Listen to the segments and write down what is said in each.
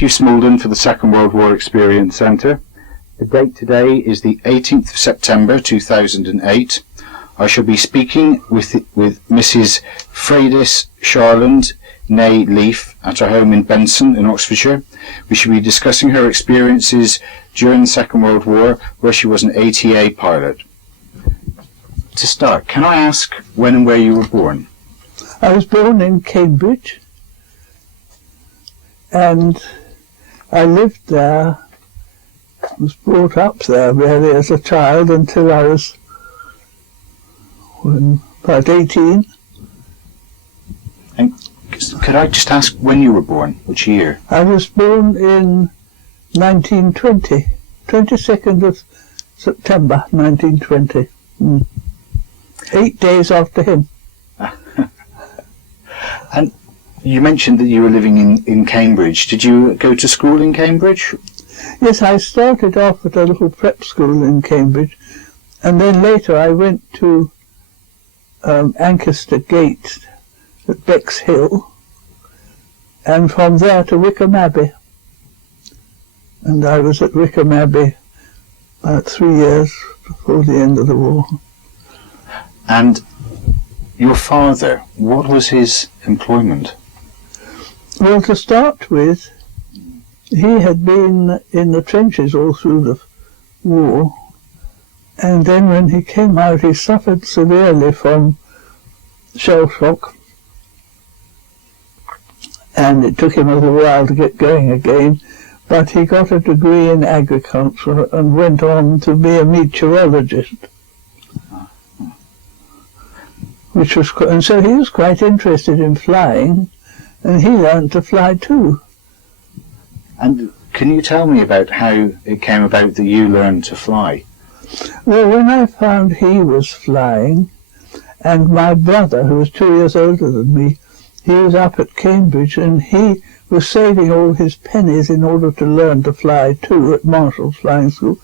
Hugh Smolden for the Second World War Experience Centre. The date today is the 18th of September 2008. I shall be speaking with Mrs. Freydis Sharland, née Leaf, at her home in Benson in Oxfordshire. We shall be discussing her experiences during the Second World War, where she was an ATA pilot. To start, can I ask when and where you were born? I was born in Cambridge, and I lived there, was brought up there really as a child until I was about 18. And could I just ask when you were born, which year? I was born in 1920, 22nd of September 1920. 8 days after him. And you mentioned that you were living in Cambridge. Did you go to school in Cambridge? Yes, I started off at a little prep school in Cambridge, and then later I went to Ancaster Gate at Bexhill, and from there to Wickham Abbey. And I was at Wickham Abbey about 3 years before the end of the war. And your father, what was his employment? Well, to start with, he had been in the trenches all through the war, and then when he came out he suffered severely from shell shock, and it took him a little while to get going again, but he got a degree in agriculture and went on to be a meteorologist. And so he was quite interested in flying, and he learned to fly too. And can you tell me about how it came about that you learned to fly? Well, when I found he was flying, and my brother, who was 2 years older than me, he was up at Cambridge, and he was saving all his pennies in order to learn to fly too at Marshall's Flying School.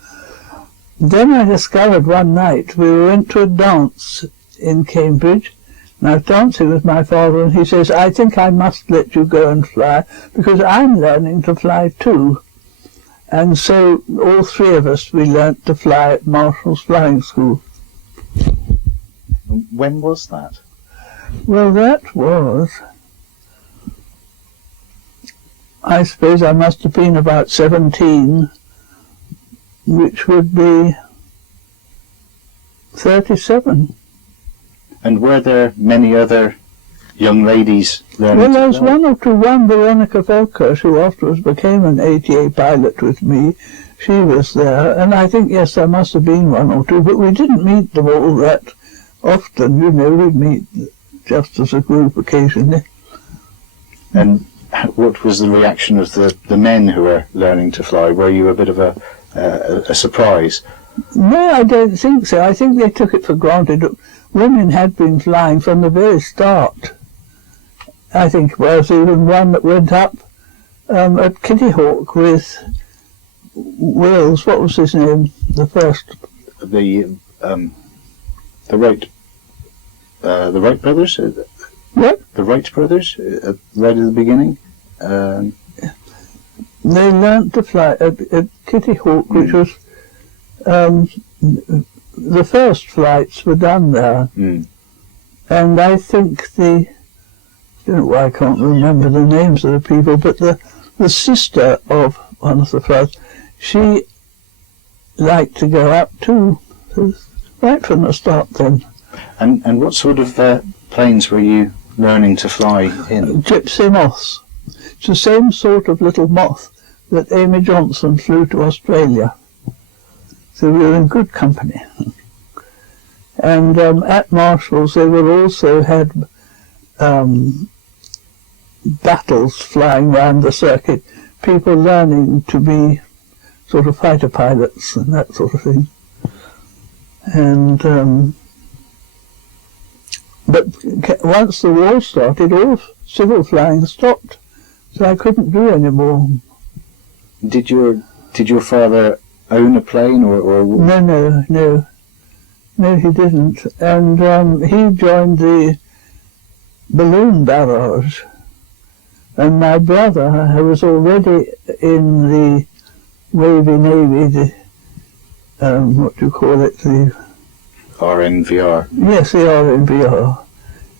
Then I discovered one night we went to a dance in Cambridge, and I was dancing with my father, and he says, "I think I must let you go and fly, because I'm learning to fly too." And so all three of us, we learnt to fly at Marshall's Flying School. When was that? Well, that was, I suppose I must have been about 17, which would be 37. And were there many other young ladies learning Well, to there was fly? one or two. One, Veronica Volkers, who afterwards became an ATA pilot with me. She was there, and I think, yes, there must have been one or two, but we didn't meet them all that often, you know. We'd meet just as a group occasionally. And what was the reaction of the men who were learning to fly? Were you a bit of a surprise? No, I don't think so. I think they took it for granted. Women had been flying from the very start. I think there was even one that went up at Kitty Hawk with Wills. What was his name? The first. The Wright brothers. What? The Wright brothers, right at the beginning. They learnt to fly at Kitty Hawk, which was the first flights were done there. And I think I don't know why I can't remember the names of the people, but the sister of one of the flights, she liked to go up too, right from the start then. And what sort of planes were you learning to fly in? Gypsy moths. It's the same sort of little moth that Amy Johnson flew to Australia. So we were in good company. And at Marshall's they would also had battles flying around the circuit, people learning to be sort of fighter pilots and that sort of thing. And but once the war started, all civil flying stopped, so I couldn't do any more. Did your father own a plane, or? No, he didn't. And he joined the balloon barrage, And my brother, who was already in the Wavy Navy, what do you call it, the RNVR. Yes, the RNVR.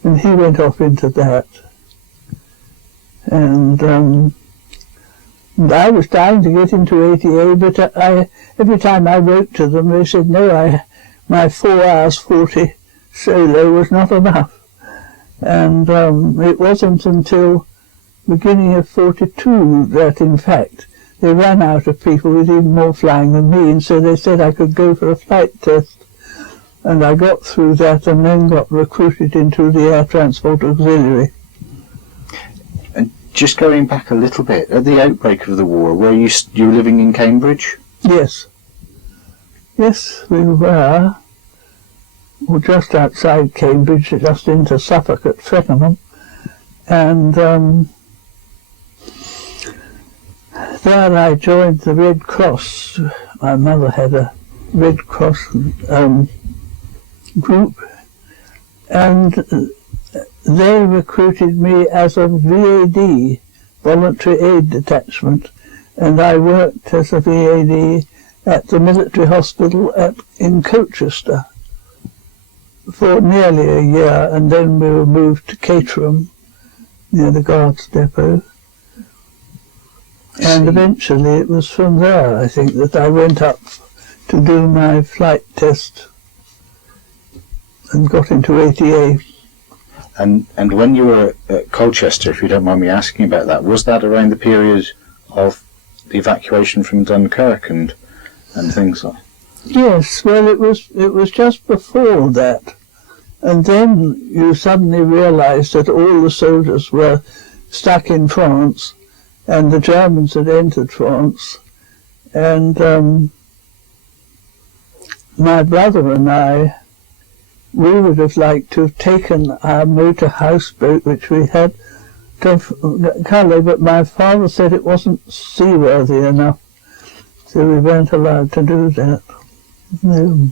And he went off into that. And I was dying to get into ATA, but every time I wrote to them, they said, no, my 4 hours 40 solo was not enough. And it wasn't until beginning of 42 that, in fact, they ran out of people with even more flying than me, and so they said I could go for a flight test. And I got through that and then got recruited into the Air Transport Auxiliary. And just going back a little bit, at the outbreak of the war, were you living in Cambridge? Yes. Yes, we were. Well, just outside Cambridge, just into Suffolk at Feckenham. And there I joined the Red Cross. My mother had a Red Cross group, and they recruited me as a VAD, Voluntary Aid Detachment, and I worked as a VAD at the military hospital in Colchester for nearly a year, and then we were moved to Caterham, near the Guards Depot. And eventually it was from there, I think, that I went up to do my flight test and got into ATA. And when you were at Colchester, if you don't mind me asking about that, was that around the period of the evacuation from Dunkirk and things like that? Yes, well, it was just before that. And then you suddenly realised that all the soldiers were stuck in France, and the Germans had entered France. And my brother and I, we would have liked to have taken our motor houseboat, which we had, to Calais, but my father said it wasn't seaworthy enough, so we weren't allowed to do that. No.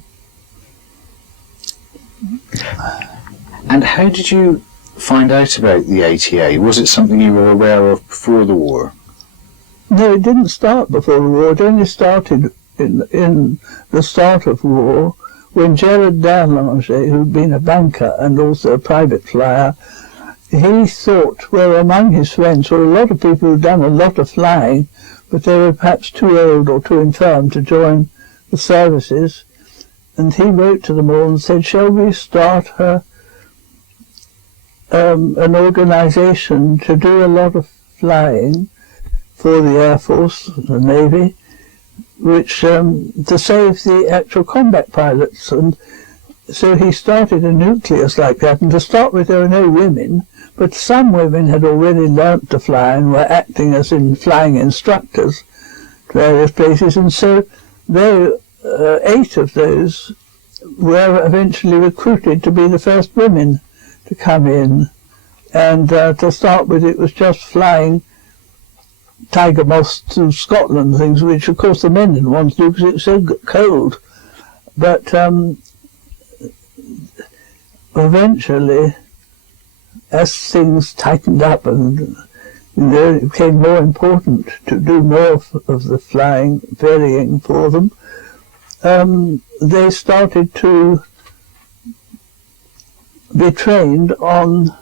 And how did you find out about the ATA? Was it something you were aware of before the war? No, it didn't start before the war. It only started in the start of war, when Gerard Dallanger, who'd been a banker and also a private flyer, he thought, well, among his friends were a lot of people who'd done a lot of flying, but they were perhaps too old or too infirm to join the services. And he wrote to them all and said, shall we start an organisation to do a lot of flying for the Air Force, the Navy, which to save the actual combat pilots. And so he started a nucleus like that, and to start with there were no women, but some women had already learnt to fly and were acting as in flying instructors at various places, and so they 8 of those were eventually recruited to be the first women to come in. And to start with, it was just flying tiger moths to Scotland, things which of course the men didn't want to do because it was so cold. But eventually, as things tightened up and it became more important to do more of the flying, varying for them, they started to be trained on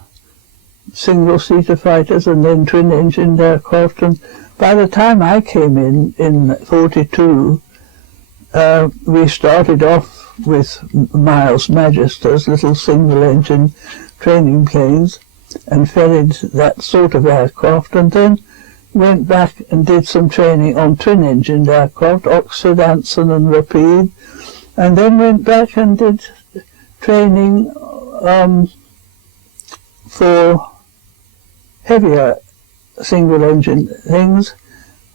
single-seater fighters and then twin-engined aircraft. And by the time I came in 42, we started off with Miles Magisters, little single-engine training planes, and ferried that sort of aircraft, and then went back and did some training on twin-engined aircraft, Oxford, Anson and Rapide, and then went back and did training for heavier single-engine things,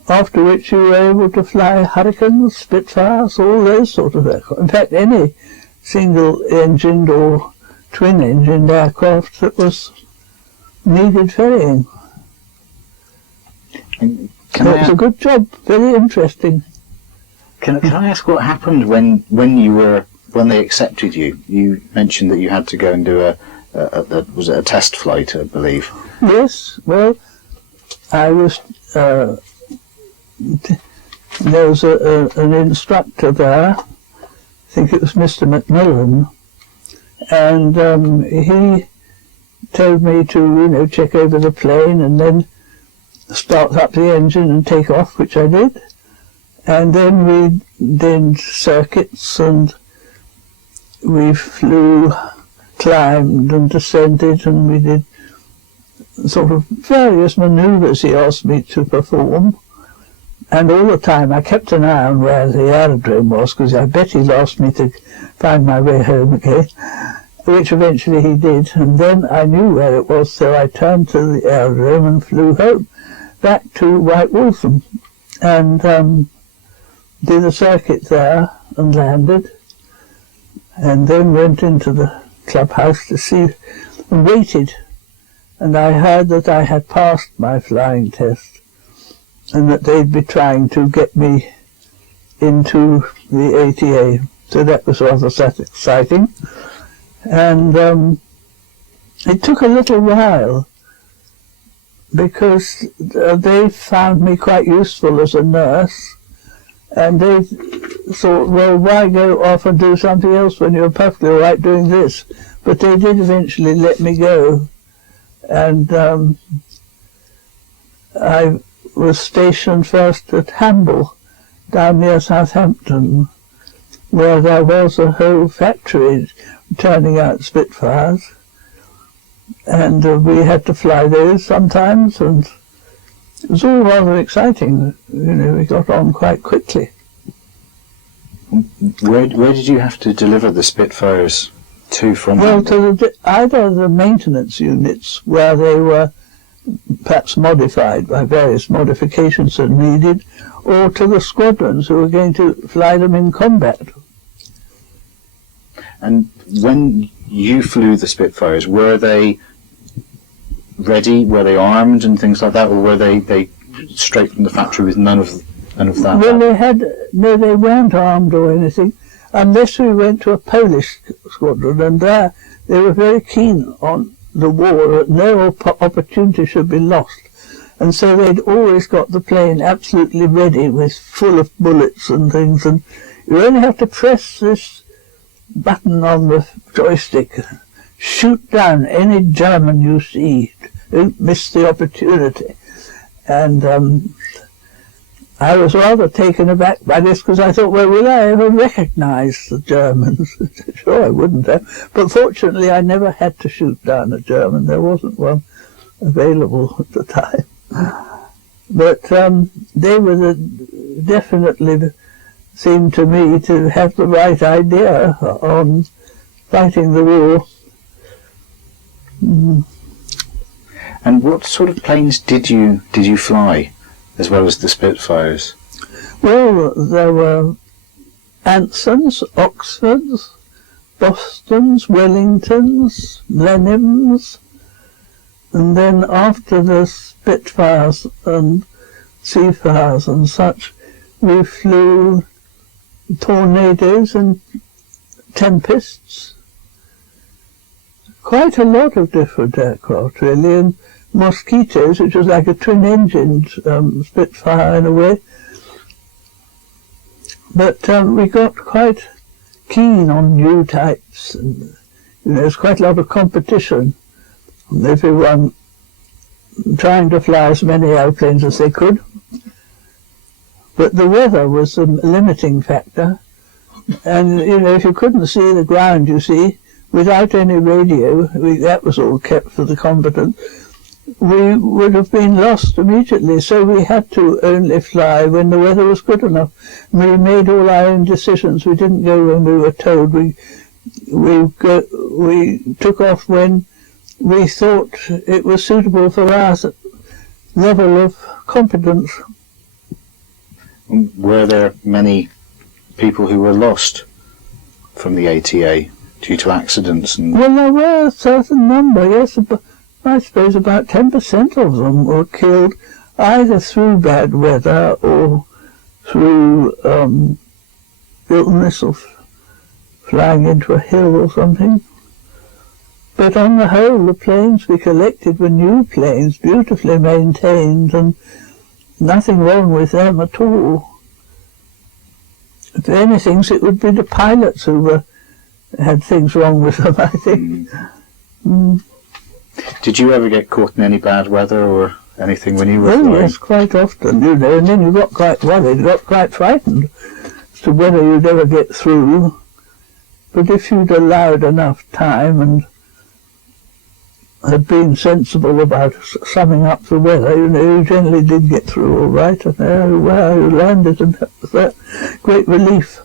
after which you were able to fly Hurricanes, Spitfires, all those sort of aircraft. In fact, any single-engined or twin-engined aircraft that was needed ferrying. It was a good job, very interesting. Can I ask what happened when they accepted you? You mentioned that you had to go and do was it a test flight, I believe? Yes, well, I was, there was an instructor there, I think it was Mr. Macmillan, and he told me to, check over the plane and then start up the engine and take off, which I did. And then we did circuits, and we flew, climbed and descended, and we did sort of various manoeuvres he asked me to perform. And all the time I kept an eye on where the aerodrome was, because I bet he'd asked me to find my way home again, which eventually he did. And then I knew where it was, so I turned to the aerodrome and flew home, back to White Waltham, and did a circuit there and landed, and then went into the clubhouse to see and waited. And I heard that I had passed my flying test and that they'd be trying to get me into the ATA. So that was rather exciting. And it took a little while because they found me quite useful as a nurse, and they thought, well, why go off and do something else when you're perfectly all right doing this? But they did eventually let me go. And I was stationed first at Hamble, down near Southampton, where there was a whole factory turning out Spitfires. And we had to fly those sometimes, and it was all rather exciting. We got on quite quickly. Where did you have to deliver the Spitfires to from? Well, to either the maintenance units, where they were perhaps modified by various modifications that needed, or to the squadrons who were going to fly them in combat. And when you flew the Spitfires, were they ready? Were they armed and things like that, or were they straight from the factory with none of that? Well, they weren't armed or anything, unless we went to a Polish squadron, and there they were very keen on the war, that no opportunity should be lost. And so they'd always got the plane absolutely ready, with full of bullets and things, and you only have to press this button on the joystick, shoot down any German you see, don't miss the opportunity. And I was rather taken aback by this, because I thought, well, will I ever recognise the Germans? Sure, I wouldn't have. But fortunately, I never had to shoot down a German. There wasn't one available at the time. But they were definitely seemed to me to have the right idea on fighting the war. And what sort of planes did you fly, as well as the Spitfires? Well, there were Ansons, Oxfords, Bostons, Wellingtons, Blenheims, and then after the Spitfires and Seafires and such, we flew Tornadoes and Tempests. Quite a lot of different aircraft, really, and Mosquitoes, which was like a twin-engined Spitfire in a way. But we got quite keen on new types, and there's quite a lot of competition. Everyone trying to fly as many airplanes as they could. But the weather was a limiting factor, and if you couldn't see the ground, without any radio, that was all kept for the combatant, we would have been lost immediately. So we had to only fly when the weather was good enough. We made all our own decisions. We didn't go when we were told. We took off when we thought it was suitable for our level of competence. Were there many people who were lost from the ATA due to accidents? Well, there were a certain number, yes. I suppose about 10% of them were killed either through bad weather or through illness or flying into a hill or something. But on the whole, the planes we collected were new planes, beautifully maintained, and nothing wrong with them at all. If anything, it would be the pilots who had things wrong with them, I think. Did you ever get caught in any bad weather or anything when you were flying? flying? Yes, quite often, and then you got quite worried, got quite frightened as to whether you'd ever get through. But if you'd allowed enough time and had been sensible about summing up the weather, you generally did get through all right, and there you were, you landed, and that was a great relief.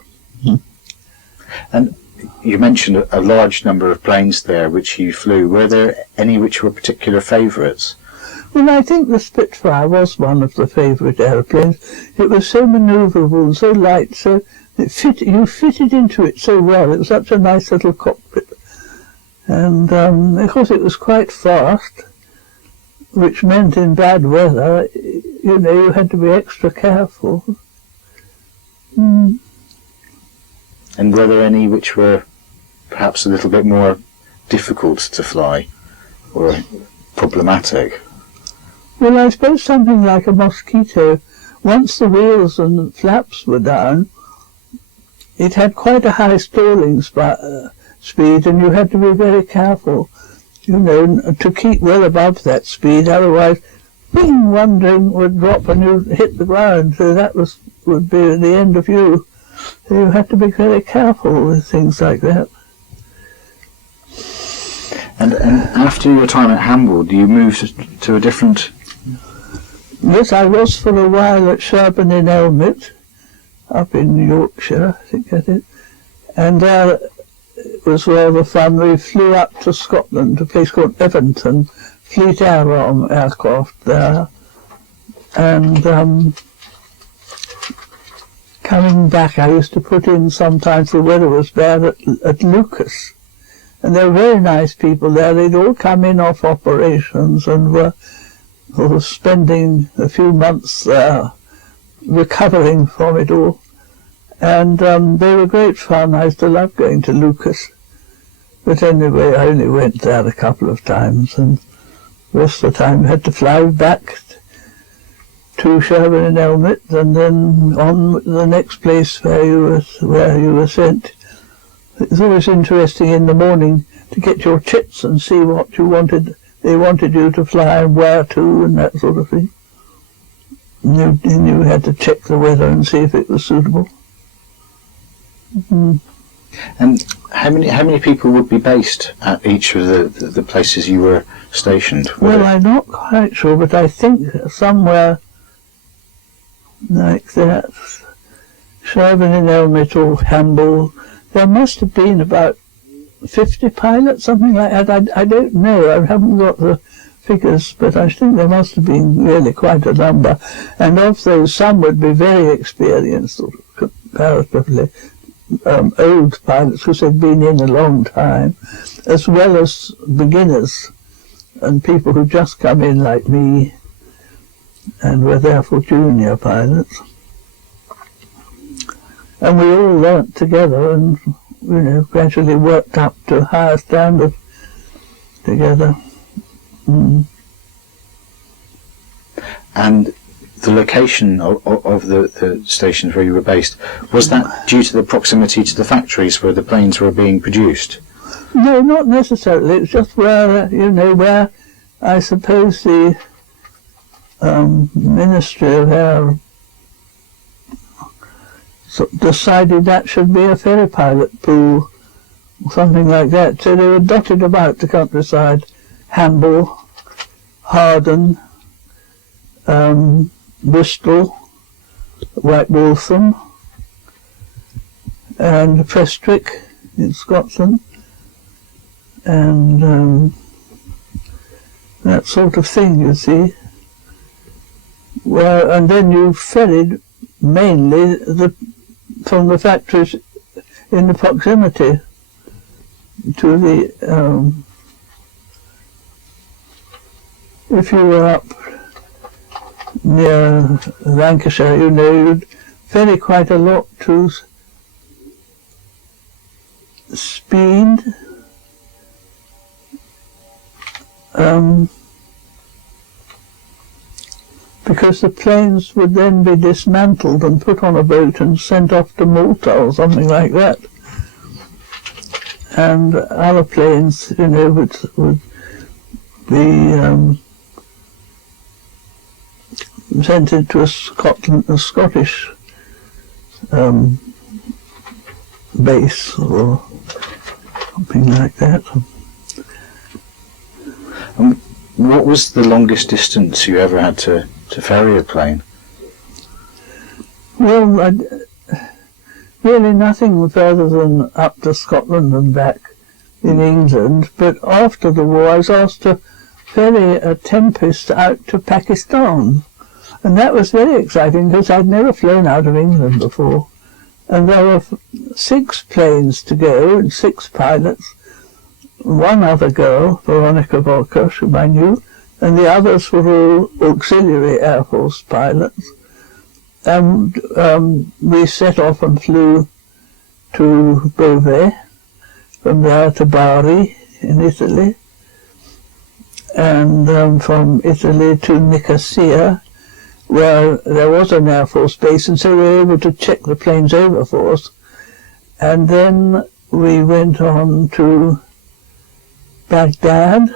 And you mentioned a large number of planes there which you flew. Were there any which were particular favourites? Well, I think the Spitfire was one of the favourite aeroplanes. It was so manoeuvrable and so light, so you fitted into it so well. It was such a nice little cockpit. And of course it was quite fast, which meant in bad weather, you had to be extra careful. And were there any which were perhaps a little bit more difficult to fly or problematic? Well, I suppose something like a Mosquito. Once the wheels and flaps were down, it had quite a high stalling speed, and you had to be very careful, to keep well above that speed. Otherwise, bing, one wing would drop and you'd hit the ground. So that would be the end of you. So you had to be very careful with things like that. And after your time at Hamble, do you move to a different? Yes, I was for a while at Sherburn in Elmet, up in Yorkshire, I think I did. And there it was rather fun. We flew up to Scotland, a place called Evanton, Fleet Air Arm aircraft there. And coming back, I used to put in sometimes the weather was bad at Lucas. And they were very nice people there. They'd all come in off operations and were spending a few months there, recovering from it all. And they were great fun. I used to love going to Lucas. But anyway, I only went there a couple of times, and the rest of the time I had to fly back to Sherburn in Elmet, and then on the next place where you were sent. It's always interesting in the morning to get your chits and see what they wanted you to fly and where to and that sort of thing. And you had to check the weather and see if it was suitable. Mm-hmm. And how many people would be based at each of the places you were stationed? Well, I'm not quite sure, but I think somewhere like that, Sherburn in Elmet or Hamble, there must have been about 50 pilots, something like that. I don't know, I haven't got the figures, but I think there must have been really quite a number. And of those, some would be very experienced, or comparatively old pilots, because they'd been in a long time, as well as beginners and people who just come in like me and were therefore junior pilots. And we all learnt together and, gradually worked up to a higher standard together. Mm. And the location of the stations where you were based, was that due to the proximity to the factories where the planes were being produced? No, not necessarily. It's just where, where I suppose the Ministry of Air decided that should be a ferry pilot pool, or something like that. So they were dotted about the countryside: Hamble, Harden, Bristol, White Waltham, and Prestwick in Scotland, and that sort of thing, you see. Well, and then you ferried mainly from the factories in the proximity to the, if you were up near Lancashire, you'd ferry quite a lot to Speed because the planes would then be dismantled and put on a boat and sent off to Malta or something like that. And other planes, you know, would be sent into a Scottish base or something like that. What was the longest distance you ever had to ferry a plane? Well, really nothing further than up to Scotland and back in England, but after the war I was asked to ferry a Tempest out to Pakistan, and that was very exciting because I'd never flown out of England before, and there were 6 planes to go and 6 pilots, one other girl, Veronica Volkosh, whom I knew, and the others were all auxiliary Air Force pilots. And we set off and flew to Beauvais, from there to Bari in Italy, and from Italy to Nicosia, where there was an Air Force base, and so we were able to check the planes over for us. And then we went on to Baghdad,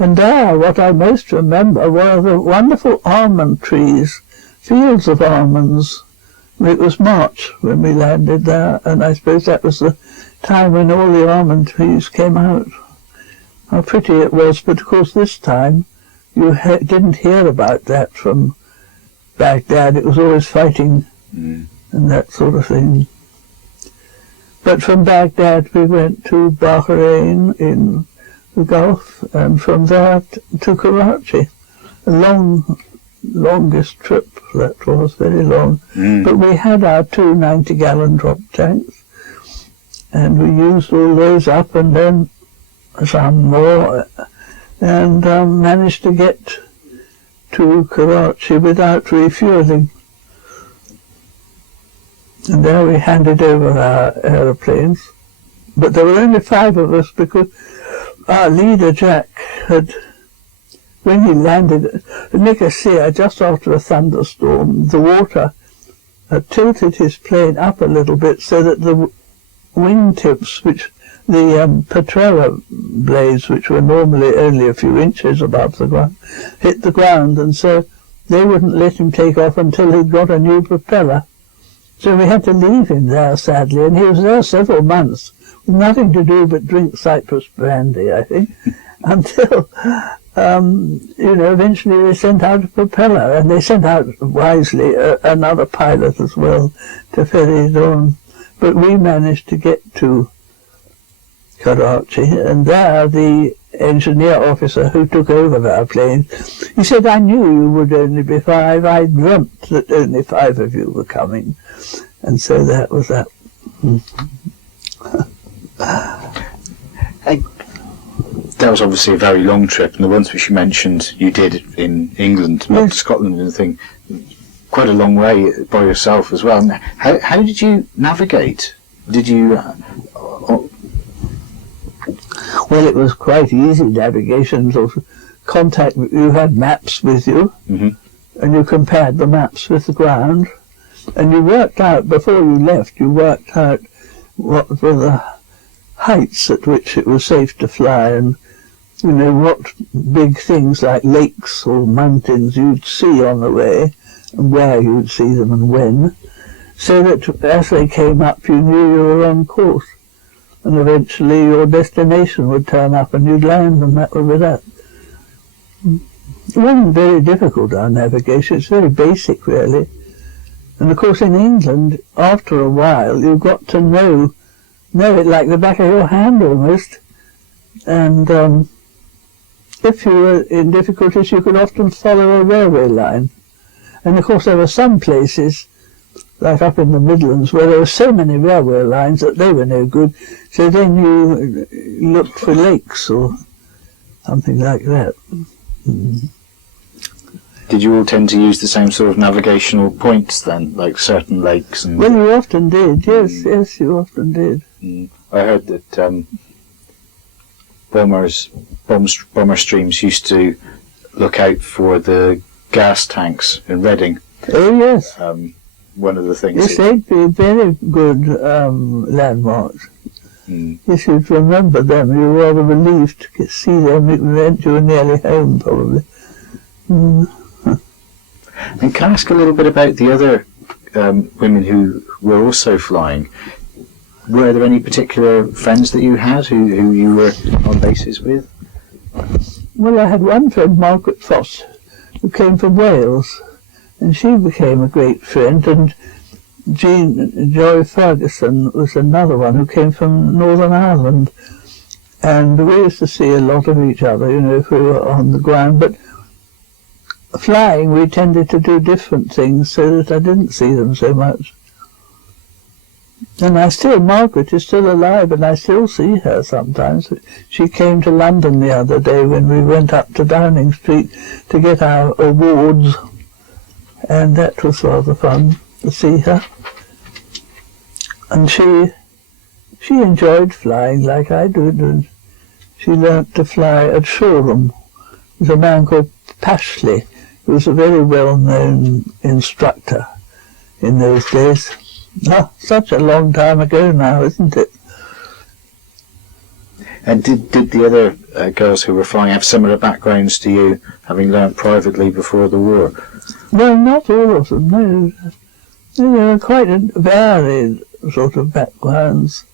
and there what I most remember were the wonderful almond trees, fields of almonds. It was March when we landed there, and I suppose that was the time when all the almond trees came out. How pretty it was, but of course this time you didn't hear about that from Baghdad. It was always fighting and that sort of thing. But from Baghdad we went to Bahrain in the Gulf, and from there to Karachi. A longest trip that was, very long. But we had our 2 90-gallon drop tanks, and we used all those up and then some more, and managed to get to Karachi without refueling. And there we handed over our aeroplanes, but there were only 5 of us because our leader Jack had, when he landed at Nicosia just after a thunderstorm, the water had tilted his plane up a little bit so that the wingtips, the propeller blades, which were normally only a few inches above the ground, hit the ground, and so they wouldn't let him take off until he'd got a new propeller. So we had to leave him there, sadly, and he was there several months, with nothing to do but drink Cyprus brandy, I think, until, eventually they sent out a propeller, and they sent out, wisely, another pilot as well to ferry it on. But we managed to get to Karachi, and there the engineer officer who took over our plane, he said, "I knew you would only be 5. I dreamt that only 5 of you were coming." And so that was that. That was obviously a very long trip, and the ones which you mentioned you did in England, not to Scotland and thing, quite a long way by yourself as well. How did you navigate? Did you... Well, it was quite easy navigation. Sort of contact. You had maps with you, and you compared the maps with the ground, and you worked out, before you left, you worked out what were the heights at which it was safe to fly, and what big things like lakes or mountains you'd see on the way, and where you'd see them and when, so that as they came up you knew you were on course, and eventually your destination would turn up and you'd land, and that would be that. It wasn't very difficult, our navigation. It's very basic, really. And of course in England, after a while, you got to know it like the back of your hand almost. And if you were in difficulties, you could often follow a railway line. And of course there were some places, like up in the Midlands, where there were so many railway lines that they were no good. So then you looked for lakes or something like that. Did you all tend to use the same sort of navigational points then, like certain lakes? And well, you often did, yes, you often did. I heard that bomber streams used to look out for the gas tanks in Reading. Oh, yes. One of the things. Yes, they'd be very good landmarks. If you'd remember them, you were rather relieved to see them. It meant you were nearly home, probably. And can I ask a little bit about the other women who were also flying? Were there any particular friends that you had who you were on bases with? Well, I had one friend, Margaret Foss, who came from Wales, and she became a great friend, and Joy Ferguson was another one who came from Northern Ireland, and we used to see a lot of each other, if we were on the ground, but flying we tended to do different things so that I didn't see them so much. And Margaret is still alive, and I still see her sometimes. She came to London the other day when we went up to Downing Street to get our awards, and that was rather fun to see her. And she enjoyed flying like I did, and she learnt to fly at Shoreham. There was a man called Pashley, who was a very well-known instructor in those days. Oh, such a long time ago now, isn't it? And did the other girls who were flying have similar backgrounds to you, having learnt privately before the war? Well, not all of them, no. They were quite varied sort of backgrounds.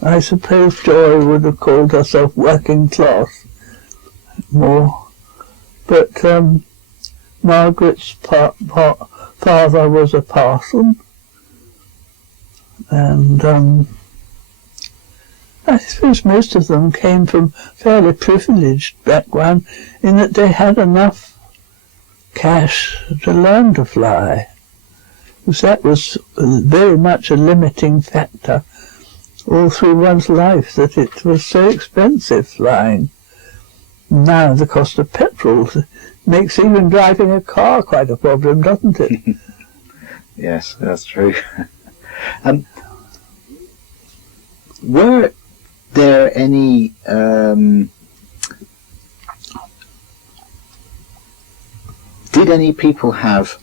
I suppose Joy would have called herself working class more. But Margaret's father was a parson, and I suppose most of them came from fairly privileged background in that they had enough cash to learn to fly, because that was very much a limiting factor all through one's life, that it was so expensive flying. Now the cost of petrol makes even driving a car quite a problem, doesn't it? Yes, that's true. Were there any did any people have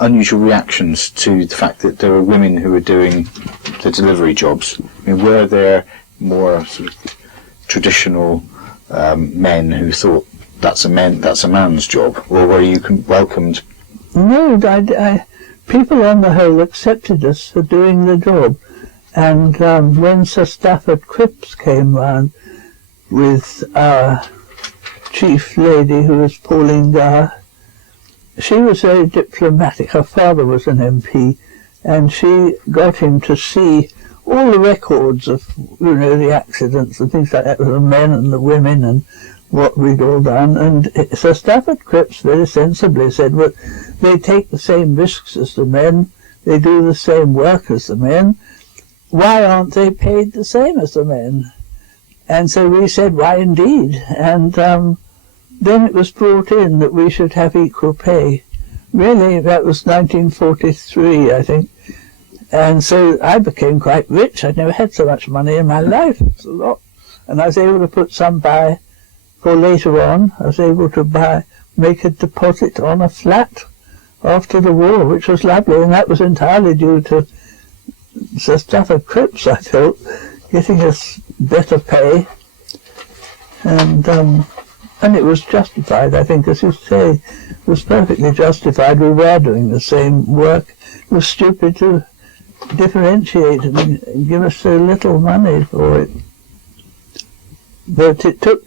unusual reactions to the fact that there were women who were doing the delivery jobs? I mean, were there more sort of traditional men who thought that's a man's job, or were you welcomed? No, people on the whole accepted us for doing the job, and when Sir Stafford Cripps came round with our chief lady, who was Pauline Gower, she was very diplomatic. Her father was an MP, and she got him to see all the records of, the accidents and things like that, with the men and the women and what we'd all done. And Sir Stafford Cripps very sensibly said, well, they take the same risks as the men, they do the same work as the men, why aren't they paid the same as the men? And so we said, why indeed? And then it was brought in that we should have equal pay. Really, that was 1943, I think. And so I became quite rich. I'd never had so much money in my life. It's a lot. And I was able to put some by for later on. I was able to make a deposit on a flat after the war, which was lovely. And that was entirely due to Sir Stafford Cripps, I felt, getting us better pay. And it was justified, I think, as you say. It was perfectly justified. We were doing the same work. It was stupid to differentiate and give us so little money for it. But it took,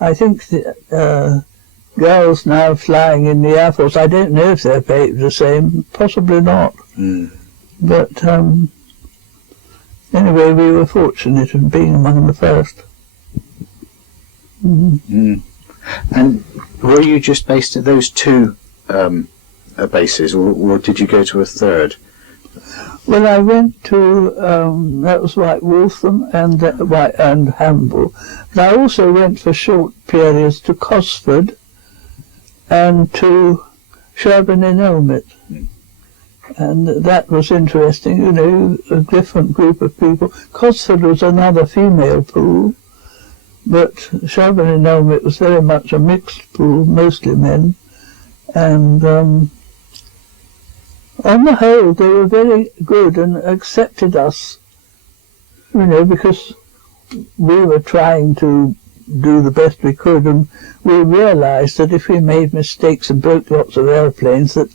I think, girls now flying in the Air Force, I don't know if they're paid the same, possibly not. But anyway, we were fortunate in being among the first. And were you just based at those two bases, or did you go to a third? Well, I went to, that was White Waltham and Hamble. But I also went for short periods to Cosford and to Sherburn-in-Elmet. And that was interesting, a different group of people. Cosford was another female pool, but Chauvelin it was very much a mixed pool, mostly men, and on the whole they were very good and accepted us, because we were trying to do the best we could, and we realised that if we made mistakes and broke lots of airplanes, that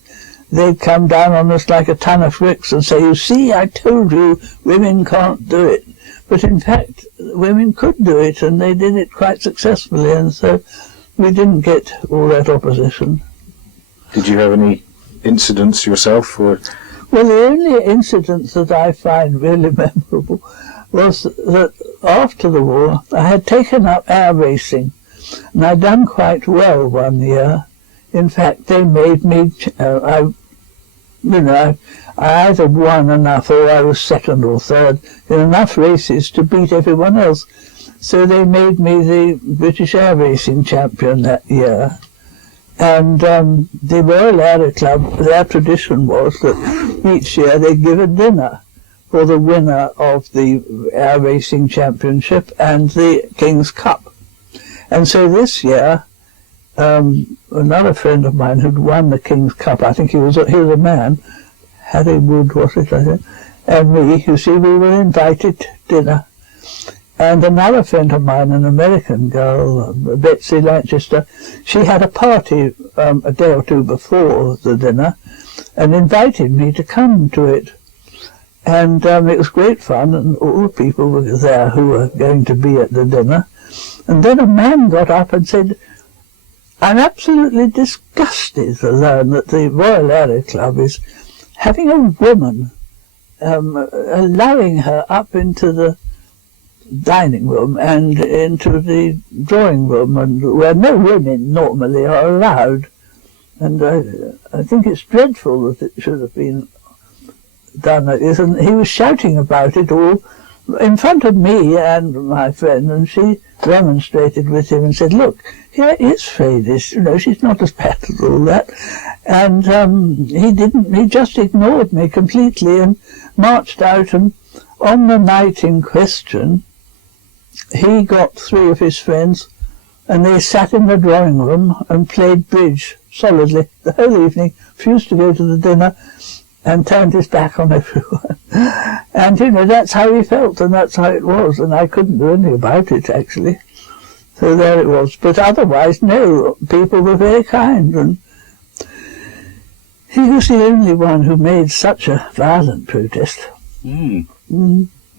they'd come down on us like a ton of bricks and say, "You see, I told you, women can't do it." But in fact, women could do it, and they did it quite successfully, and so we didn't get all that opposition. Did you have any incidents yourself? Or? Well, the only incident that I find really memorable was that after the war I had taken up air racing, and I'd done quite well one year. In fact, they made me, I either won enough or I was second or third in enough races to beat everyone else. So they made me the British Air Racing champion that year. And the Royal Aero Club, their tradition was that each year they'd give a dinner for the winner of the Air Racing Championship and the King's Cup. And so this year, another friend of mine who'd won the King's Cup, I think he was a man, Harry Wood was it, I think, and me, you see, we were invited to dinner. And another friend of mine, an American girl, Betsy Lanchester, she had a party a day or two before the dinner and invited me to come to it. And it was great fun, and all the people were there who were going to be at the dinner. And then a man got up and said, "I'm absolutely disgusted to learn that the Royal Aero Club is having a woman, allowing her up into the dining room and into the drawing room, and where no women normally are allowed. And I think it's dreadful that it should have been done like this." And he was shouting about it all in front of me and my friend, and she remonstrated with him and said, "Look, here is Freydis, she's not as bad as all that." And he just ignored me completely and marched out, and on the night in question, he got 3 of his friends, and they sat in the drawing room and played bridge solidly the whole evening, refused to go to the dinner, and turned his back on everyone. And, that's how he felt, and that's how it was, and I couldn't do anything about it, actually. So there it was. But otherwise, no, people were very kind, and he was the only one who made such a violent protest. It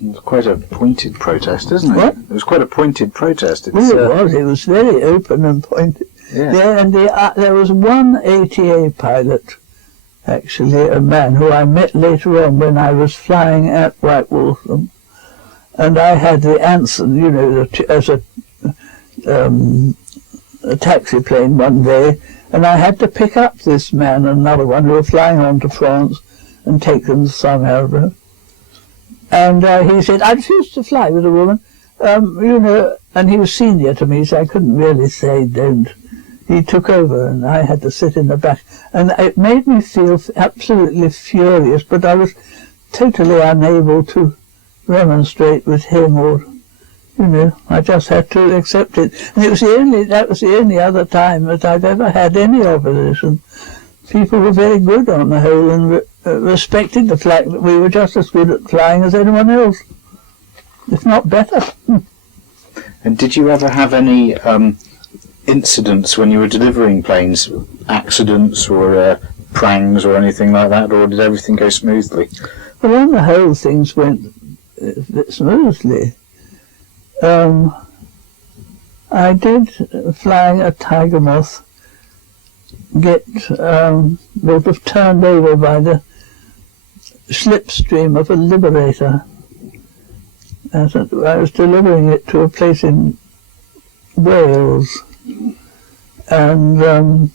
was quite a pointed protest, isn't it? What? It was quite a pointed protest. Well, it was. It was very open and pointed. Yeah. And there was one ATA pilot, actually, a man who I met later on when I was flying at White Waltham, and I had the Anson, as a taxi plane one day, and I had to pick up this man and another one who were flying on to France and take them to Saint-Herbert. And he said, "I refuse to fly with a woman," and he was senior to me, so I couldn't really say don't. He took over, and I had to sit in the back. And it made me feel absolutely furious, but I was totally unable to remonstrate with him, or, I just had to accept it. And that was the only other time that I've ever had any opposition. People were very good on the whole, and respected the fact that we were just as good at flying as anyone else, if not better. And did you ever have any incidents when you were delivering planes, accidents or prangs or anything like that, or did everything go smoothly? Well, on the whole, things went a bit smoothly. I did, flying a Tiger Moth, get sort of turned over by the slipstream of a Liberator. I was delivering it to a place in Wales, and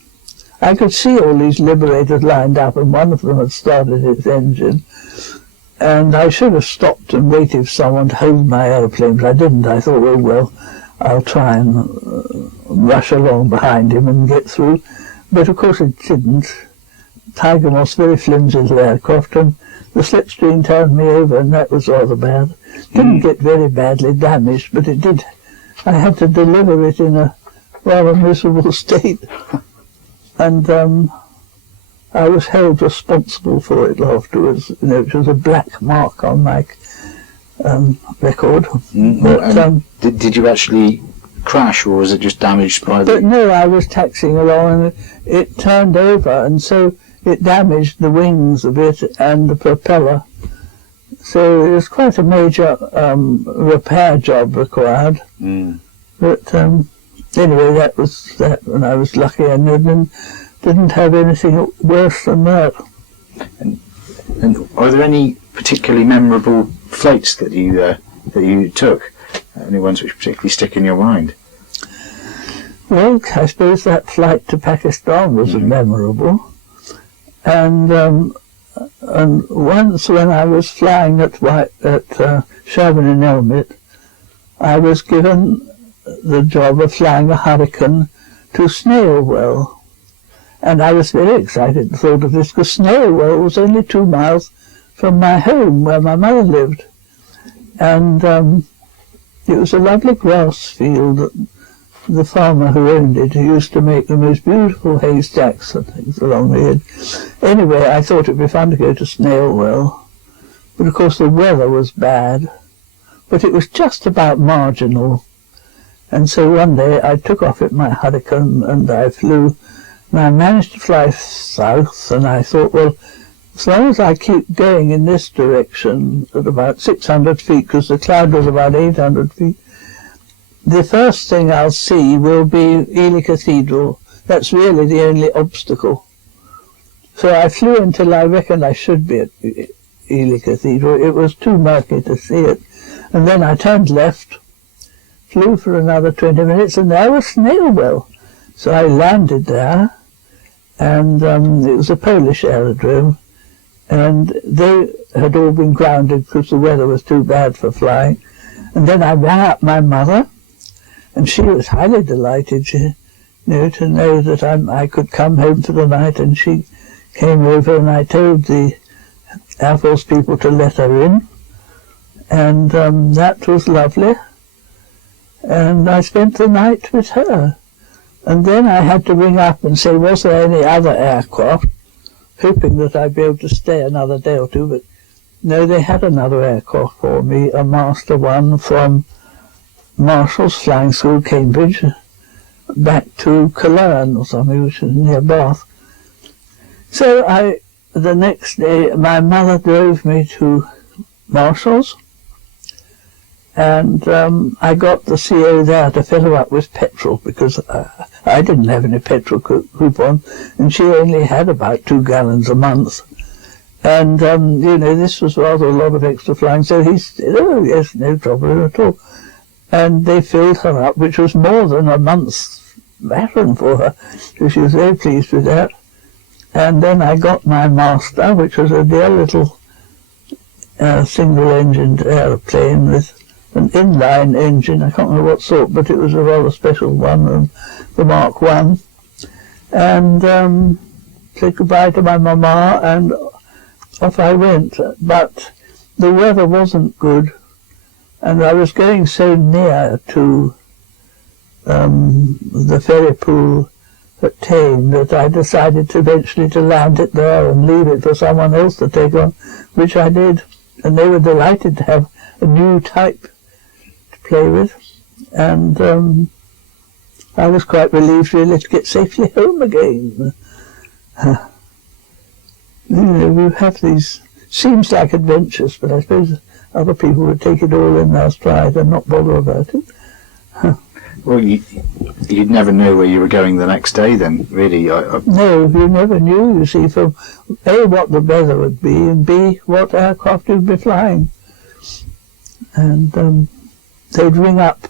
I could see all these Liberators lined up, and one of them had started its engine, and I should have stopped and waited for someone to hold my aeroplane, but I didn't. I thought, oh well, I'll try and rush along behind him and get through, but of course it didn't. Tiger Moth's very flimsy little aircraft, and the slipstream turned me over, and that was rather bad. Didn't get very badly damaged, but it did I had to deliver it in a rather miserable state, and I was held responsible for it afterwards, which was a black mark on my record. But, did you actually crash, or was it just damaged by the... But no, I was taxiing along and it turned over, and so it damaged the wings a bit and the propeller. So it was quite a major repair job required. But anyway, that was that, and I was lucky I didn't have anything worse than that. And are there any particularly memorable flights that you took? Any ones which particularly stick in your mind? Well, I suppose that flight to Pakistan was memorable. And once when I was flying at Sherburn in Elmet, I was given the job of flying a Hurricane to Snailwell. And I was very excited at the thought of this, because Snailwell was only 2 miles from my home where my mother lived. And it was a lovely grass field. The farmer who owned it, he used to make the most beautiful haystacks and things along the edge. Anyway, I thought it would be fun to go to Snailwell. But of course the weather was bad. But it was just about marginal. And so one day I took off at my Hurricane and I flew. And I managed to fly south, and I thought, well, as long as I keep going in this direction at about 600 feet, because the cloud was about 800 feet, the first thing I'll see will be Ely Cathedral. That's really the only obstacle. So I flew until I reckoned I should be at Ely Cathedral. It was too murky to see it. And then I turned left, flew for another 20 minutes, and there was Snailwell. So I landed there, and it was a Polish aerodrome, and they had all been grounded because the weather was too bad for flying. And then I rang up my mother, and she was highly delighted to know that I could come home for the night, and she came over, and I told the Air Force people to let her in, and that was lovely, and I spent the night with her. And then I had to ring up and say, was there any other aircraft, hoping that I'd be able to stay another day or two, but no, they had another aircraft for me, a Master 1 from Marshall's Flying School, Cambridge, back to Cologne or something, which is near Bath. So the next day, my mother drove me to Marshall's, and I got the CO there to fill her up with petrol, because I didn't have any petrol coupon, and she only had about 2 gallons a month. And, this was rather a lot of extra flying, so he said, oh, yes, no trouble at all. And they filled her up, which was more than a month's ration for her, so she was very pleased with that. And then I got my Master, which was a dear little single-engined aeroplane with an inline engine. I can't remember what sort, but it was a rather special one, the Mark 1. And said goodbye to my mama, and off I went. But the weather wasn't good, and I was going so near to the ferry pool at Tain that I decided eventually to land it there and leave it for someone else to take on, which I did. And they were delighted to have a new type play with, and I was quite relieved really to get safely home again. We have these, seems like adventures, but I suppose other people would take it all in their stride and not bother about it. Well, you'd never know where you were going the next day then, really. No, you never knew, you see, from A, what the weather would be, and B, what aircraft you'd be flying. And they'd ring up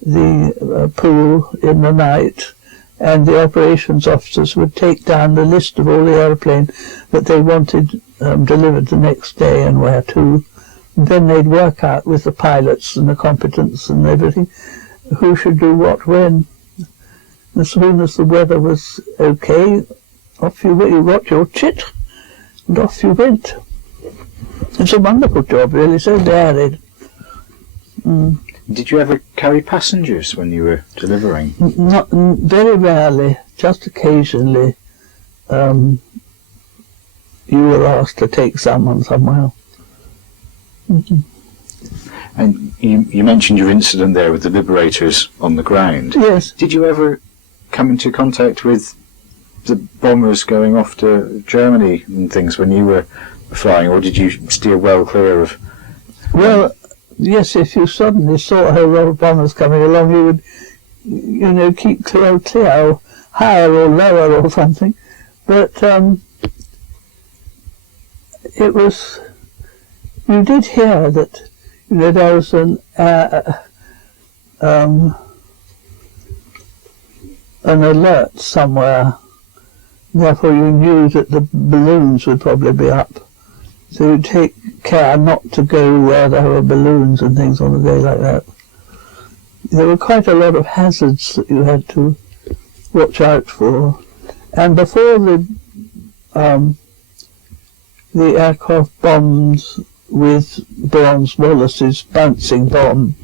the pool in the night, and the operations officers would take down the list of all the aeroplanes that they wanted delivered the next day and where to. And then they'd work out with the pilots and the competence and everything who should do what when. As soon as the weather was okay, off you went. You got your chit, and off you went. It's a wonderful job, really, so varied. Did you ever carry passengers when you were delivering? Not very rarely, just occasionally. You were asked to take someone somewhere. Mm-hmm. And you mentioned your incident there with the liberators on the ground. Yes. Did you ever come into contact with the bombers going off to Germany and things when you were flying, or did you steer well clear of? Well, yes, if you suddenly saw a whole lot of bombers coming along, you would, keep clear, or higher or lower or something. But it was, you did hear that, there was an alert somewhere. Therefore you knew that the balloons would probably be up. So you take care not to go where there were balloons and things on a day like that. There were quite a lot of hazards that you had to watch out for. And before the aircraft bombs with Barnes-Wallace's bouncing bomb,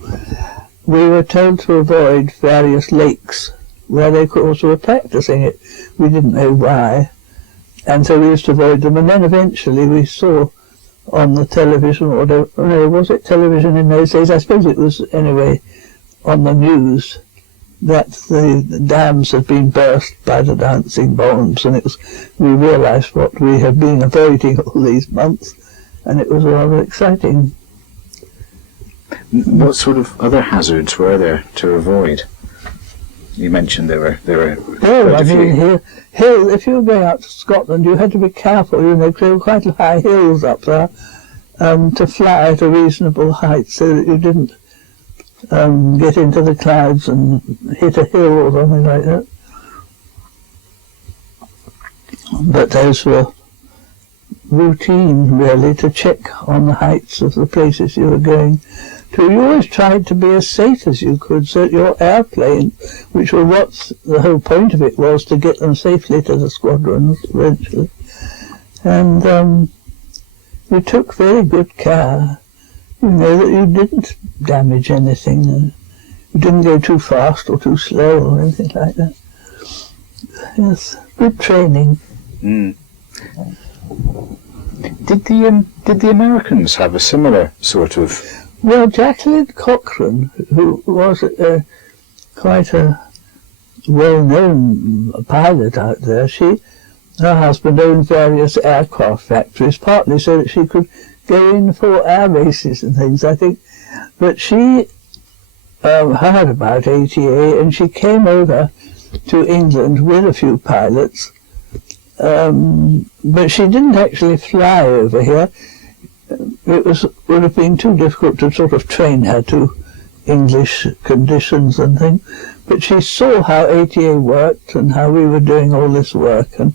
we were told to avoid various lakes where they also were practicing it. We didn't know why, and so we used to avoid them. And then eventually we saw on the television, or no, was it television in those days? I suppose it was anyway on the news, that the dams had been burst by the bouncing bombs, and we realised what we had been avoiding all these months, and it was rather exciting. What sort of other hazards were there to avoid? You mentioned there were. Oh, I mean, hill. If you were going out to Scotland, you had to be careful. Because there were quite high hills up there, to fly at a reasonable height, so that you didn't get into the clouds and hit a hill or something like that. But those were routine, really, to check on the heights of the places you were going to. You always tried to be as safe as you could, so that your airplane, which was what the whole point of it was, to get them safely to the squadrons eventually. And you took very good care, that you didn't damage anything, and you didn't go too fast or too slow or anything like that. Yes, good training. Mm. Did the Americans have a similar sort of? Well, Jacqueline Cochrane, who was quite a well-known pilot out there, her husband owned various aircraft factories, partly so that she could go in for air races and things, I think. But she heard about ATA, and she came over to England with a few pilots. But she didn't actually fly over here. It would have been too difficult to sort of train her to English conditions and things. But she saw how ATA worked and how we were doing all this work, and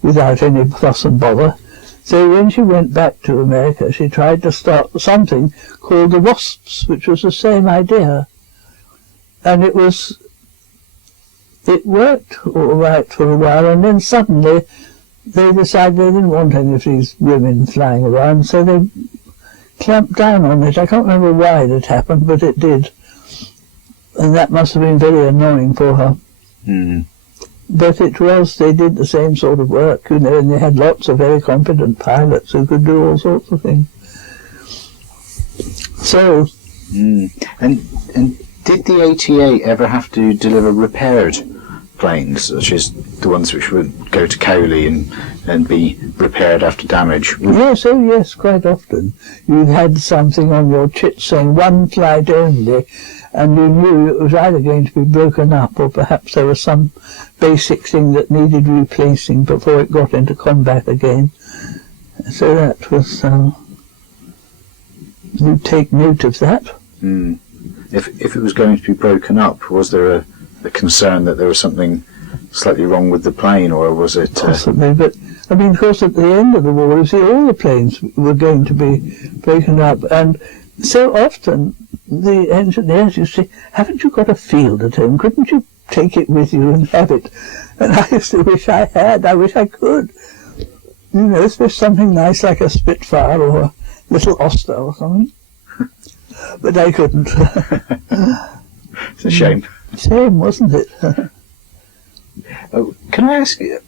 without any fuss and bother. So when she went back to America, she tried to start something called the Wasps, which was the same idea. And it worked all right for a while, and then suddenly they decided they didn't want any of these women flying around, so they clamped down on it. I can't remember why it happened, but it did. And that must have been very annoying for her. Mm. But they did the same sort of work, and they had lots of very competent pilots who could do all sorts of things. So... Mm. And did the ATA ever have to deliver repaired planes, such as the ones which would go to Cowley and be repaired after damage? Yes, quite often. You had something on your chit saying one flight only, and you knew it was either going to be broken up, or perhaps there was some basic thing that needed replacing before it got into combat again. So that was, you'd take note of that. Mm. If it was going to be broken up, was there a concern that there was something slightly wrong with the plane, or was it... Possibly, but, I mean, of course, at the end of the war, you see, all the planes were going to be broken up, and so often the engineers used to say, haven't you got a field at home? Couldn't you take it with you and have it? And I used to wish I had. I wish I could. If there's something nice like a Spitfire or a little Oster or something. but I couldn't. It's a shame. Shame, wasn't it? Can I ask you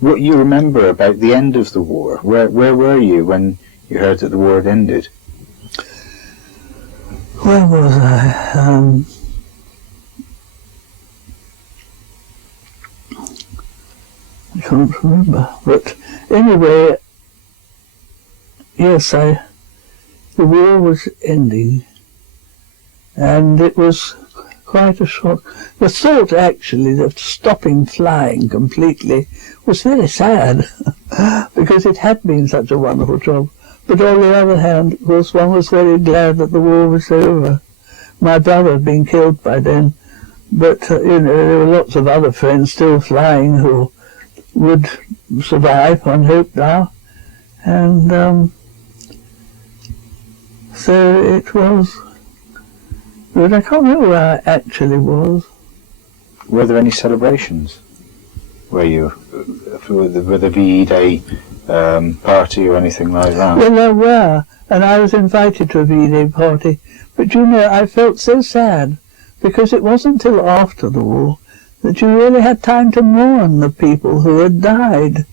what you remember about the end of the war? Where were you when you heard that the war had ended? Where was I? I can't remember. But anyway, yes, the war was ending, and it was quite a shock. The thought, actually, of stopping flying completely was very sad, because it had been such a wonderful job. But on the other hand, of course, one was very glad that the war was over. My brother had been killed by then, but there were lots of other friends still flying who would survive, one hoped now. And so it was. But I can't remember where I actually was. Were there any celebrations? Were you for the VE Day party or anything like that? Well, there were, and I was invited to a VE Day party. But I felt so sad, because it wasn't until after the war that you really had time to mourn the people who had died,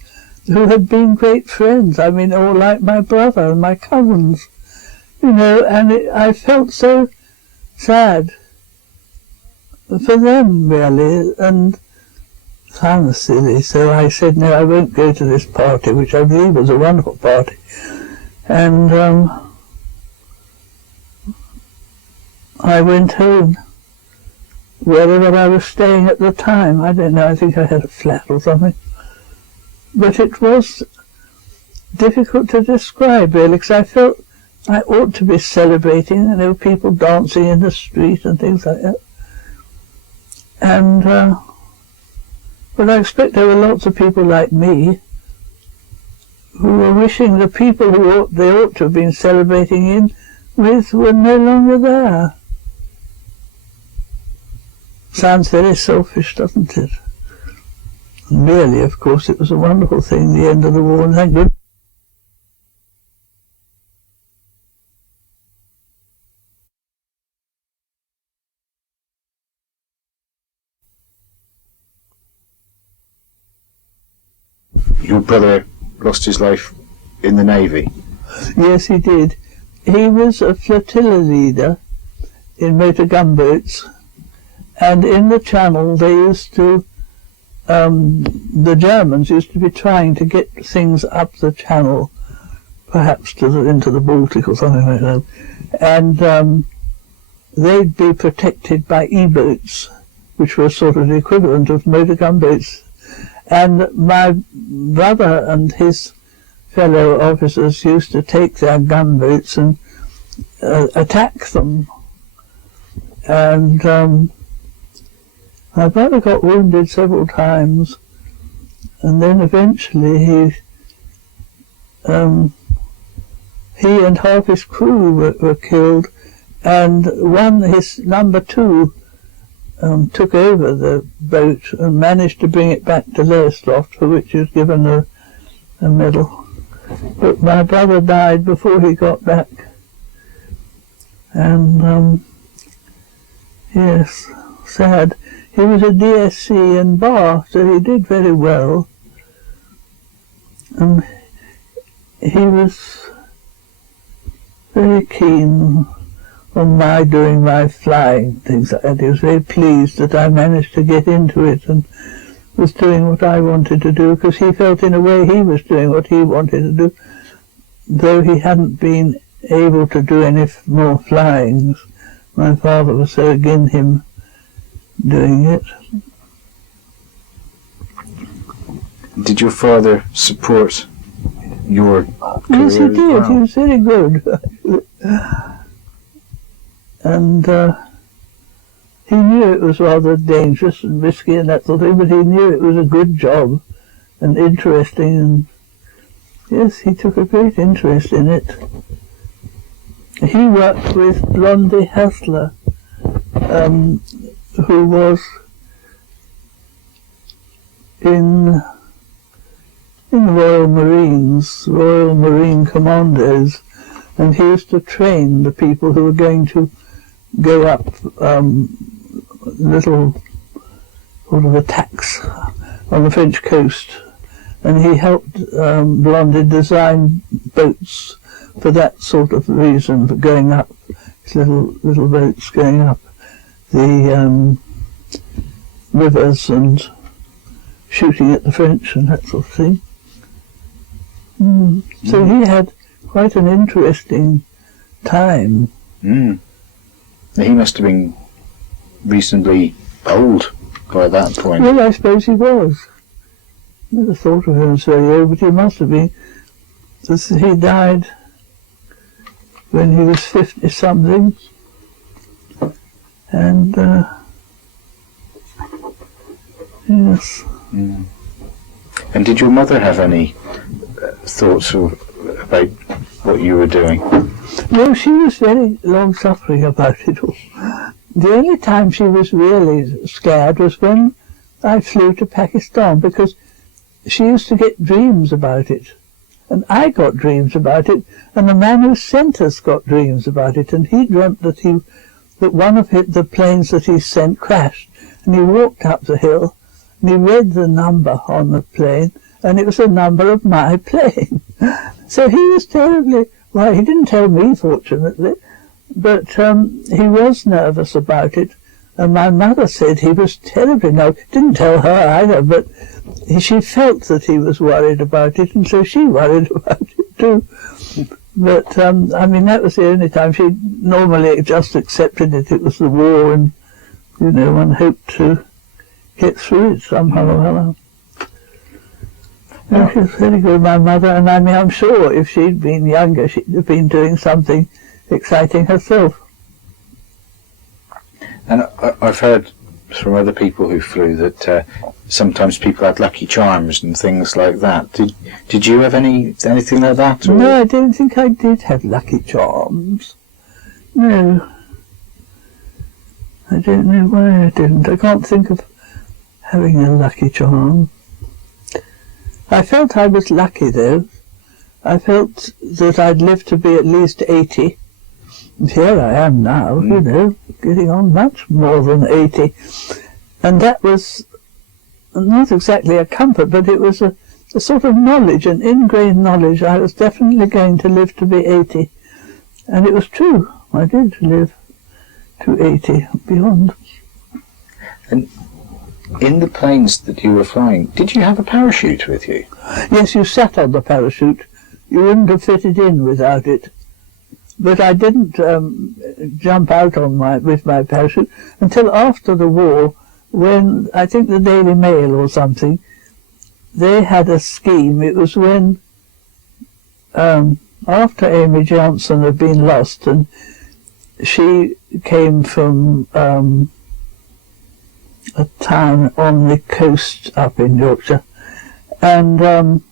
who had been great friends. I mean, all like my brother and my cousins, and I felt so sad for them, really, and kind of silly. So I said, no, I won't go to this party, which I believe was a wonderful party. And I went home, wherever I was staying at the time. I don't know, I think I had a flat or something. But it was difficult to describe, really, because I felt I ought to be celebrating, and there were people dancing in the street and things like that. And, but I expect there were lots of people like me who were wishing the people they ought to have been celebrating with were no longer there. Sounds very selfish, doesn't it? And really, of course, it was a wonderful thing, the end of the war, and thank goodness. Your brother lost his life in the Navy? Yes, he did. He was a flotilla leader in motor gunboats, and in the Channel they used to, the Germans used to be trying to get things up the Channel, perhaps into the Baltic or something like that, and they'd be protected by E-boats, which were sort of the equivalent of motor gunboats. And my brother and his fellow officers used to take their gunboats and attack them. And my brother got wounded several times, and then eventually he and half his crew were killed, and his number 2, took over the boat and managed to bring it back to Lowestoft, for which he was given a medal. But my brother died before he got back. And, yes, sad. He was a DSC in Bar, so he did very well. He was very keen on my doing my flying, things like that. He was very pleased that I managed to get into it and was doing what I wanted to do, because he felt in a way he was doing what he wanted to do, though he hadn't been able to do any more flyings. My father was so against him doing it. Did your father support your career? Yes, he did. Well? He was very good. And he knew it was rather dangerous and risky and that sort of thing, but he knew it was a good job and interesting, and yes, he took a great interest in it. He worked with Blondie Hassler, who was in the Royal Marines, Royal Marine Commandos, and he used to train the people who were going to go up little sort of attacks on the French coast, and he helped Blondin design boats for that sort of reason, for going up, little boats going up the rivers and shooting at the French and that sort of thing. So he had quite an interesting time. He must have been reasonably old by that point. Well, I suppose he was. Never thought of him as very old, but he must have been. He died when he was 50-something. And, yes. And did your mother have any thoughts about what you were doing? No, she was very long-suffering about it all. The only time she was really scared was when I flew to Pakistan, because she used to get dreams about it. And I got dreams about it, and the man who sent us got dreams about it, and he dreamt that one of the planes that he sent crashed, and he walked up the hill, and he read the number on the plane, and it was the number of my plane. So he was terribly, well, he didn't tell me, fortunately, but he was nervous about it, and my mother said he was terribly nervous. Didn't tell her either, but she felt that he was worried about it, and so she worried about it too. But, I mean, that was the only time. She normally just accepted it. It was the war, and, you know, one hoped to get through it somehow or other. Yeah. She was very good, my mother, and I mean, I'm sure if she'd been younger, she'd have been doing something exciting herself. And I've heard from other people who flew that sometimes people had lucky charms and things like that. Did you have anything like that? Or? No, I don't think I did have lucky charms. No. I don't know why I didn't. I can't think of having a lucky charm. I felt I was lucky, though. I felt that I'd live to be at least 80. And here I am now, you know, getting on much more than 80. And that was not exactly a comfort, but it was a sort of knowledge, an ingrained knowledge. I was definitely going to live to be 80. And it was true. I did live to 80, beyond. And in the planes that you were flying, did you have a parachute with you? Yes, you sat on the parachute. You wouldn't have fitted in without it. But I didn't jump out with my parachute until after the war, when I think the Daily Mail or something, they had a scheme. It was when, after Amy Johnson had been lost, and she came from a town on the coast up in Yorkshire, and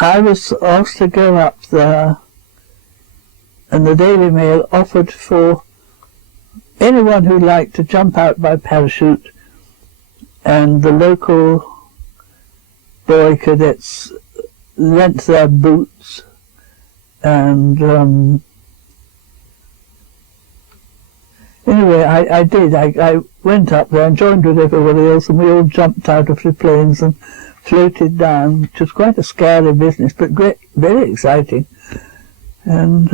I was asked to go up there, and the Daily Mail offered for anyone who liked to jump out by parachute, and the local boy cadets lent their boots, and anyway, I did. I went up there and joined with everybody else, and we all jumped out of the planes and floated down, which was quite a scary business, but great, very exciting. And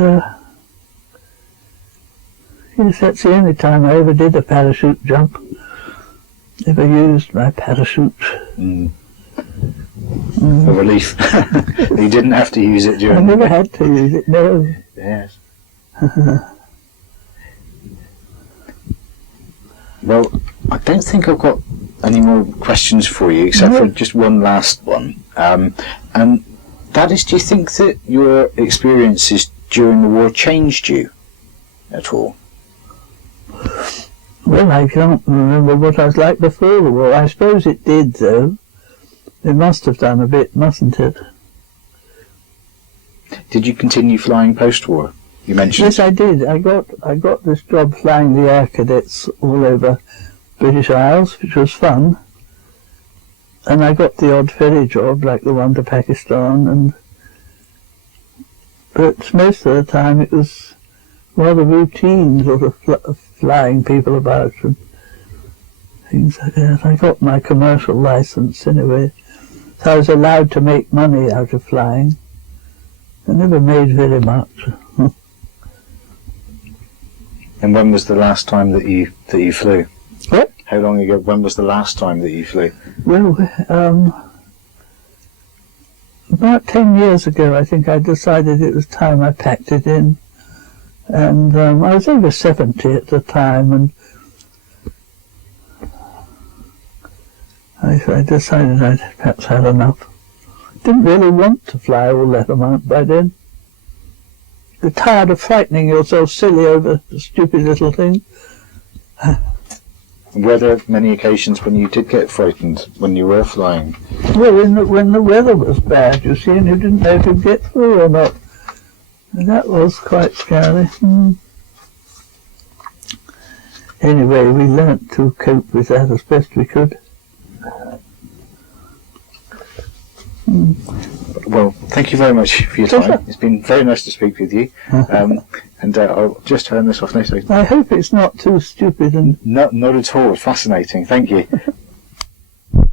yes, that's the only time I ever did a parachute jump. Ever used my parachute. A relief. You didn't have to use it during. I never had to use it. No. Yes. Well, I don't think I've got any more questions for you, except for just one last one. And that is, do you think that your experiences during the war changed you at all? Well, I can't remember what I was like before the war. I suppose it did, though. It must have done a bit, mustn't it? Did you continue flying post-war? You mentioned. Yes, I did. I got this job flying the air cadets all over British Isles, which was fun. And I got the odd ferry job, like the one to Pakistan, but most of the time it was rather routine sort of flying people about and things like that. I got my commercial license anyway, so I was allowed to make money out of flying. I never made very much. And when was the last time that you flew? What? How long ago? When was the last time that you flew? Well, about 10 years ago, I think I decided it was time I packed it in. And I was over 70 at the time, and I decided I'd perhaps had enough. Didn't really want to fly all that amount by then. You're tired of frightening yourself silly over the stupid little thing. Were there many occasions when you did get frightened when you were flying? Well, when the weather was bad, you see, and you didn't know if you'd get through or not. And that was quite scary. Anyway, we learnt to cope with that as best we could. Well, thank you very much for your time. It's been very nice to speak with you. And I'll just turn this off now. I hope it's not too stupid and... Not at all. Fascinating. Thank you.